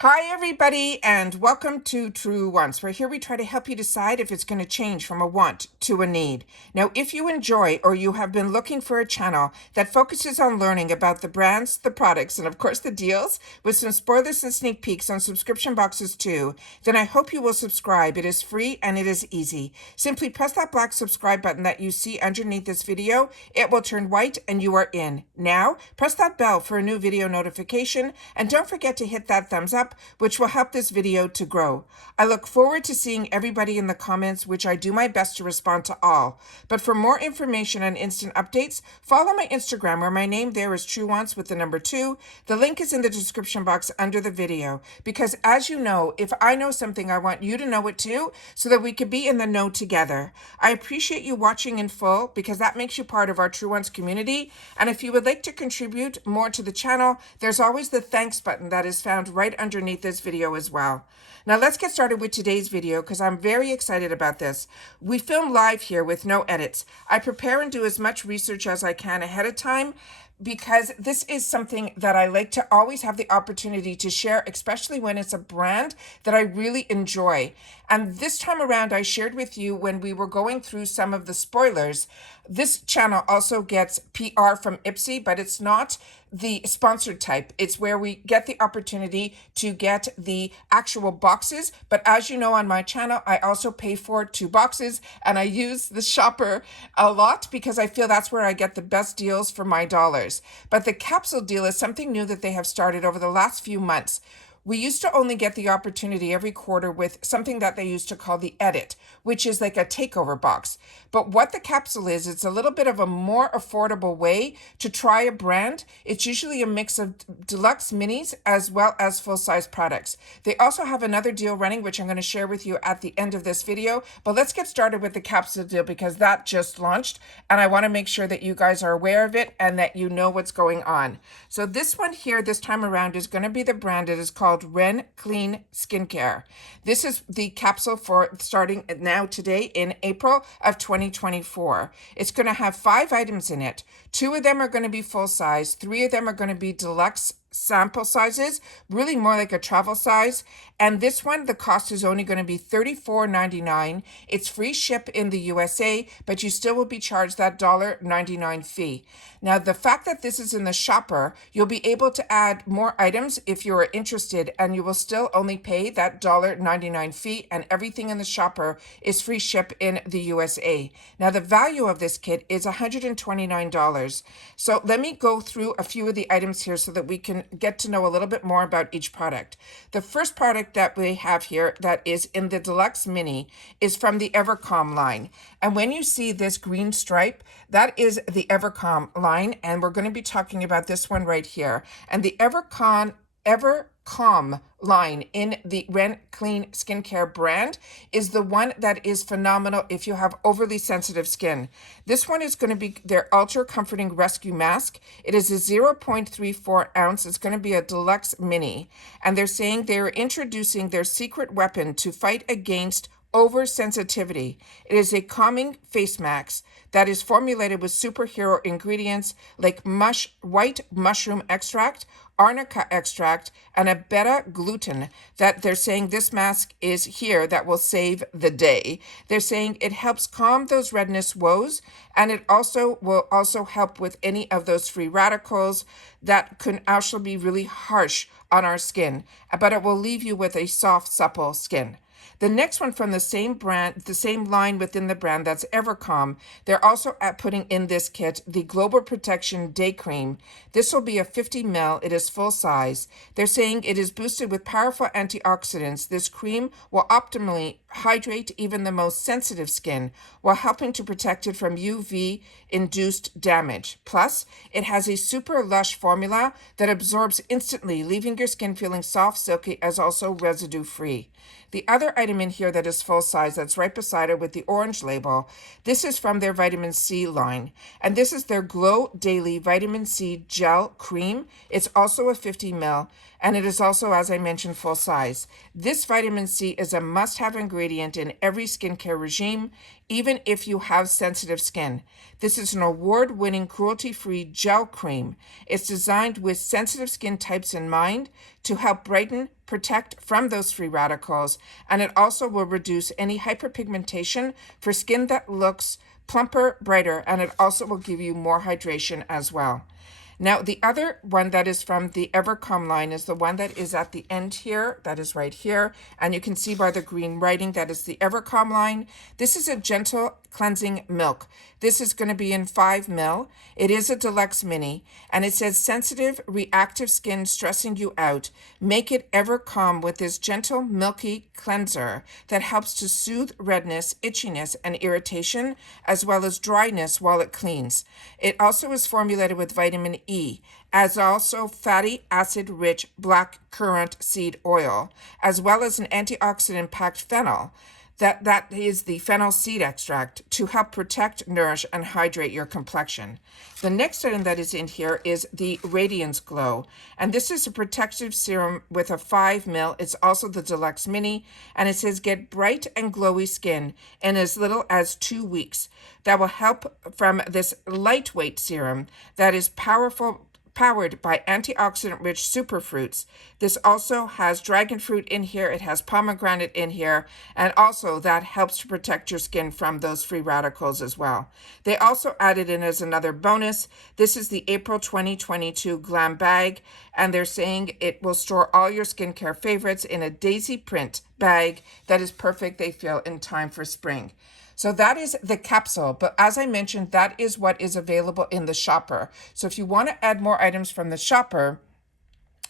Hi, everybody, and welcome to Truewants, where here we try to help you decide if it's going to change from a want to a need. Now, if you enjoy or you have been looking for a channel that focuses on learning about the brands, the products, and of course the deals, with some spoilers and sneak peeks on subscription boxes too, then I hope you will subscribe. It is free and it is easy. Simply press that black subscribe button that you see underneath this video. It will turn white and you are in. Now, press that bell for a new video notification, and don't forget to hit that thumbs up, which will help this video to grow. I look forward to seeing everybody in the comments, which I do my best to respond to all. But for more information and instant updates, follow my Instagram, where my name there is Truewants with the number 2. The link is in the description box under the video. Because as you know, if I know something, I want you to know it too, so that we could be in the know together. I appreciate you watching in full, because that makes you part of our Truewants community. And if you would like to contribute more to the channel, there's always the thanks button that is found right underneath this video as well. Now let's get started with today's video, because I'm very excited about this. We film live here with no edits. I prepare and do as much research as I can ahead of time, because this is something that I like to always have the opportunity to share, especially when it's a brand that I really enjoy. And this time around, I shared with you when we were going through some of the spoilers. This channel also gets PR from IPSY, but it's not the sponsored type. It's where we get the opportunity to get the actual boxes. But as you know, on my channel, I also pay for 2 boxes, and I use the shopper a lot because I feel that's where I get the best deals for my dollars. But the capsule deal is something new that they have started over the last few months. We used to only get the opportunity every quarter with something that they used to call the edit, which is like a takeover box. But what the capsule is, it's a little bit of a more affordable way to try a brand. It's usually a mix of deluxe minis as well as full-size products. They also have another deal running, which I'm going to share with you at the end of this video. But let's get started with the capsule deal, because that just launched, and I want to make sure that you guys are aware of it and that you know what's going on. So this one here, this time around, is going to be the brand. It is called Ren Clean Skincare. This is the capsule for starting now today in April of 2024. It's going to have 5 items in it. 2 of them are going to be full size. 3 of them are going to be deluxe sample sizes, really more like a travel size. And this one, the cost is only going to be $34.99. It's free ship in the USA, but you still will be charged that $1.99 fee. Now, the fact that this is in the shopper, you'll be able to add more items if you are interested, and you will still only pay that $1.99 fee, and everything in the shopper is free ship in the USA. Now, the value of this kit is $129. So let me go through a few of the items here so that we can get to know a little bit more about each product. The first product that we have here that is in the Deluxe Mini is from the Evercalm line. And when you see this green stripe, that is the Evercalm line, and we're going to be talking about this one right here. And the Evercalm line in the Ren Clean Skincare brand is the one that is phenomenal if you have overly sensitive skin. This one is going to be their Ultra Comforting Rescue Mask. It is a 0.34 ounce. It's going to be a deluxe mini. And they're saying they're introducing their secret weapon to fight against oversensitivity. It is a calming face mask that is formulated with superhero ingredients like white mushroom extract, arnica extract, and a beta-glucan, that they're saying this mask is here that will save the day. They're saying it helps calm those redness woes, and it also will help with any of those free radicals that can actually be really harsh on our skin, but it will leave you with a soft, supple skin. The next one from the same brand, the same line within the brand, that's Evercalm. They're also putting in this kit the Global Protection Day Cream. This will be a 50 ml. It is full size. They're saying it is boosted with powerful antioxidants. This cream will optimally hydrate even the most sensitive skin while helping to protect it from UV-induced damage. Plus, it has a super lush formula that absorbs instantly, leaving your skin feeling soft, silky, as also residue-free. The other item in here that is full size, that's right beside it with the orange label, this is from their vitamin C line. And this is their Glow Daily Vitamin C Gel Cream. It's also a 50 ml. and it is also, as I mentioned, full size. This vitamin C is a must-have ingredient in every skincare regime, even if you have sensitive skin. This is an award-winning cruelty-free gel cream. It's designed with sensitive skin types in mind to help brighten, protect from those free radicals, and it also will reduce any hyperpigmentation for skin that looks plumper, brighter, and it also will give you more hydration as well. Now, the other one that is from the Evercalm line is the one that is at the end here. That is right here. And you can see by the green writing that is the Evercalm line. This is a gentle cleansing milk. This is going to be in 5 ml. It is a deluxe mini, and it says sensitive, reactive skin stressing you out. Make it Evercalm with this gentle, milky cleanser that helps to soothe redness, itchiness, and irritation, as well as dryness while it cleans. It also is formulated with vitamin E, as also fatty acid-rich black currant seed oil, as well as an antioxidant-packed fennel. That is the fennel seed extract to help protect, nourish, and hydrate your complexion. The next item that is in here is the Radiance Glow, and this is a protective serum with a 5 ml. It's also the deluxe mini, and it says get bright and glowy skin in as little as 2 weeks. That will help from this lightweight serum that is powered by antioxidant-rich superfruits. This also has dragon fruit in here, it has pomegranate in here, and also that helps to protect your skin from those free radicals as well. They also added in as another bonus, this is the April 2022 Glam Bag, and they're saying it will store all your skincare favorites in a daisy print bag that is perfect, they feel, in time for spring. So that is the capsule, but as I mentioned, that is what is available in the shopper. So if you want to add more items from the shopper,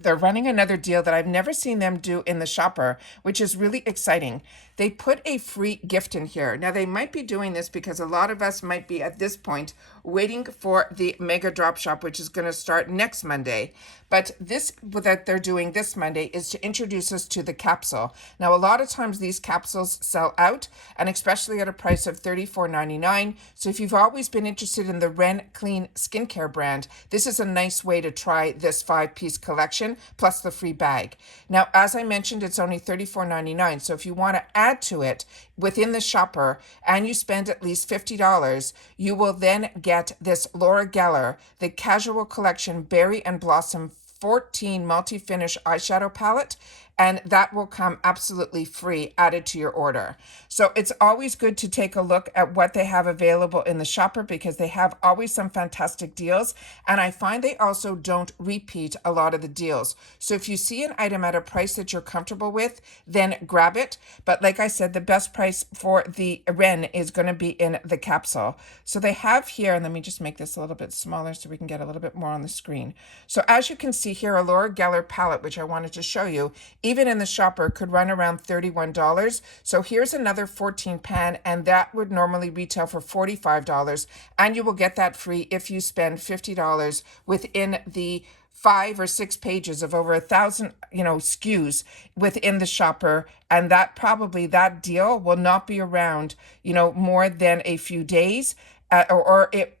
they're running another deal that I've never seen them do in the shopper, which is really exciting. They put a free gift in here. Now, they might be doing this because a lot of us might be at this point waiting for the Mega Drop Shop, which is going to start next Monday. But this that they're doing this Monday is to introduce us to the capsule. Now, a lot of times these capsules sell out, and especially at a price of $34.99. So if you've always been interested in the Ren Clean skincare brand, this is a nice way to try this 5-piece collection plus the free bag. Now, as I mentioned, it's only $34.99. So if you want to add to it within the shopper and you spend at least $50, you will then get this Laura Geller, the Casual Collection Berry and Blossom 14 multi-finish eyeshadow palette, and that will come absolutely free added to your order. So it's always good to take a look at what they have available in the shopper because they have always some fantastic deals, and I find they also don't repeat a lot of the deals. So if you see an item at a price that you're comfortable with, then grab it. But like I said, the best price for the Ren is going to be in the capsule. So they have here, and let me just make this a little bit smaller so we can get a little bit more on the screen. So as you can see here, a Laura Geller palette, which I wanted to show you, even in the shopper could run around $31. So here's another 14 pan, and that would normally retail for $45, and you will get that free if you spend $50 within the 5 or 6 pages of over 1,000, SKUs within the shopper. And that probably that deal will not be around, more than a few days.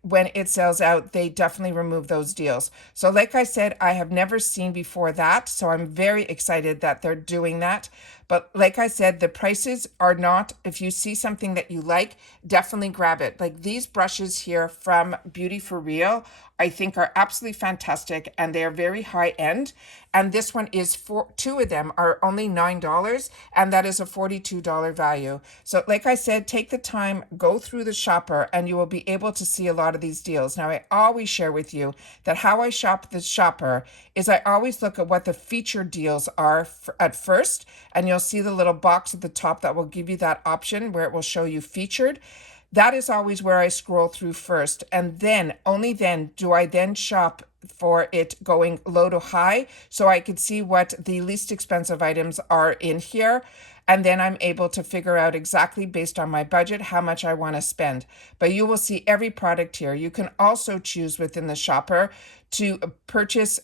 When it sells out, they definitely remove those deals. So like I said, I have never seen before that. So I'm very excited that they're doing that. But like I said, the prices are not, if you see something that you like, definitely grab it. Like these brushes here from Beauty for Real, I think are absolutely fantastic, and they are very high end. And this one is two of them are only $9, and that is a $42 value. So like I said, take the time, go through the shopper, and you will be able to see a lot of these deals. Now, I always share with you that how I shop the shopper is I always look at what the featured deals are at first, and you'll see the little box at the top that will give you that option where it will show you featured. That is always where I scroll through first, and then only then do I then shop for it going low to high, so I could see what the least expensive items are in here, and then I'm able to figure out exactly based on my budget how much I want to spend. But you will see every product here. You can also choose within the shopper to purchase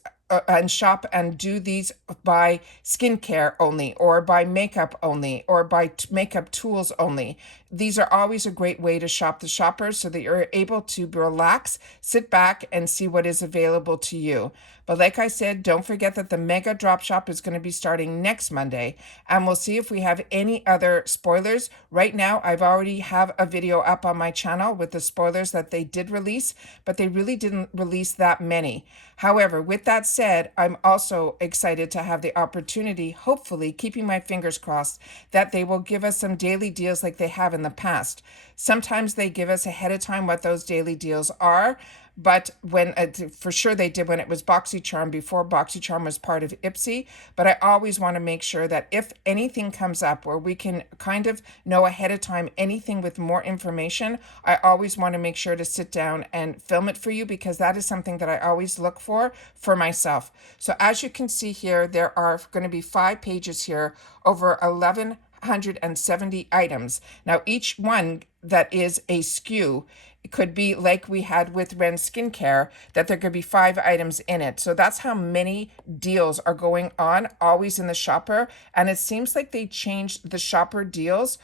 and shop and do these by skincare only, or by makeup only, or by makeup tools only. These are always a great way to shop the shopper so that you're able to relax, sit back, and see what is available to you. But like I said, don't forget that the mega drop shop is going to be starting next Monday, and we'll see if we have any other spoilers. Right now, I've already have a video up on my channel with the spoilers that they did release, but they really didn't release that many. However, with that said, I'm also excited to have the opportunity, hopefully keeping my fingers crossed, that they will give us some daily deals like they have in the past. Sometimes they give us ahead of time what those daily deals are, but when for sure they did when it was BoxyCharm, before BoxyCharm was part of IPSY. But I always want to make sure that if anything comes up where we can kind of know ahead of time anything with more information, I always want to make sure to sit down and film it for you, because that is something that I always look for myself. So as you can see here, there are going to be 5 pages here, over 1,170 items. Now each one that is a SKU, it could be like we had with Ren Skincare, that there could be 5 items in it. So that's how many deals are going on always in the shopper. And it seems like they changed the shopper deals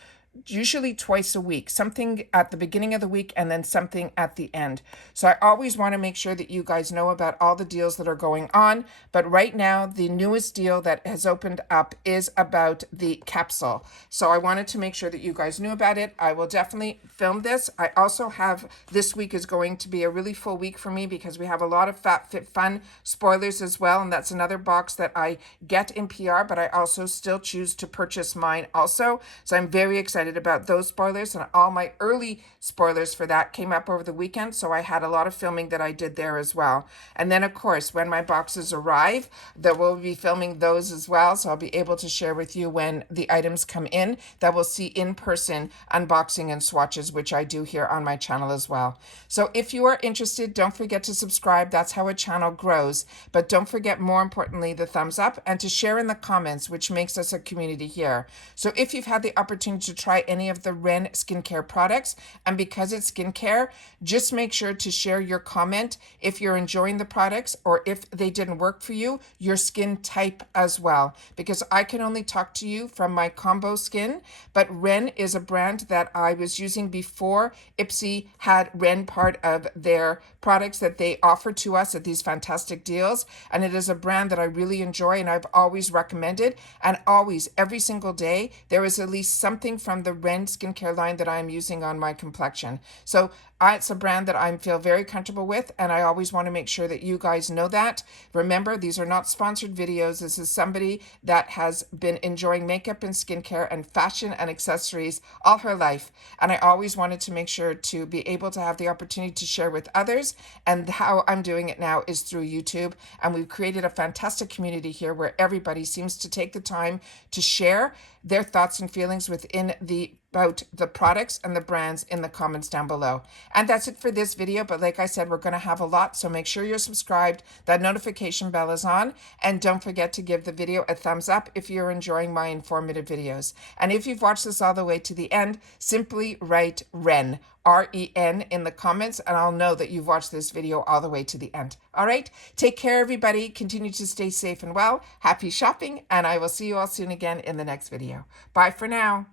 usually twice a week, something at the beginning of the week and then something at the end. So I always want to make sure that you guys know about all the deals that are going on. But right now, the newest deal that has opened up is about the capsule. So I wanted to make sure that you guys knew about it. I will definitely film this. I also have, this week is going to be a really full week for me, because we have a lot of FabFitFun spoilers as well. And that's another box that I get in PR, but I also still choose to purchase mine also. So I'm very excited about those spoilers, and all my early spoilers for that came up over the weekend, so I had a lot of filming that I did there as well. And then of course, when my boxes arrive, that we'll be filming those as well, so I'll be able to share with you when the items come in, that we'll see in person unboxing and swatches, which I do here on my channel as well. So if you are interested, don't forget to subscribe. That's how a channel grows. But don't forget, more importantly, the thumbs up, and to share in the comments, which makes us a community here. So if you've had the opportunity to try any of the Ren skincare products, and because it's skincare, just make sure to share your comment if you're enjoying the products, or if they didn't work for you, your skin type as well, because I can only talk to you from my combo skin. But Ren is a brand that I was using before IPSY had Ren part of their products that they offer to us at these fantastic deals, and it is a brand that I really enjoy and I've always recommended. And always, every single day, there is at least something from the Ren skincare line that I'm using on my complexion. So it's a brand that I feel very comfortable with, and I always want to make sure that you guys know that. Remember, these are not sponsored videos. This is somebody that has been enjoying makeup and skincare and fashion and accessories all her life. And I always wanted to make sure to be able to have the opportunity to share with others. And how I'm doing it now is through YouTube. And we've created a fantastic community here where everybody seems to take the time to share their thoughts and feelings about the products and the brands in the comments down below. And that's it for this video. But like I said, we're going to have a lot. So make sure you're subscribed. That notification bell is on. And don't forget to give the video a thumbs up if you're enjoying my informative videos. And if you've watched this all the way to the end, simply write Ren, R-E-N, in the comments, and I'll know that you've watched this video all the way to the end. All right, take care, everybody. Continue to stay safe and well. Happy shopping, and I will see you all soon again in the next video. Bye for now.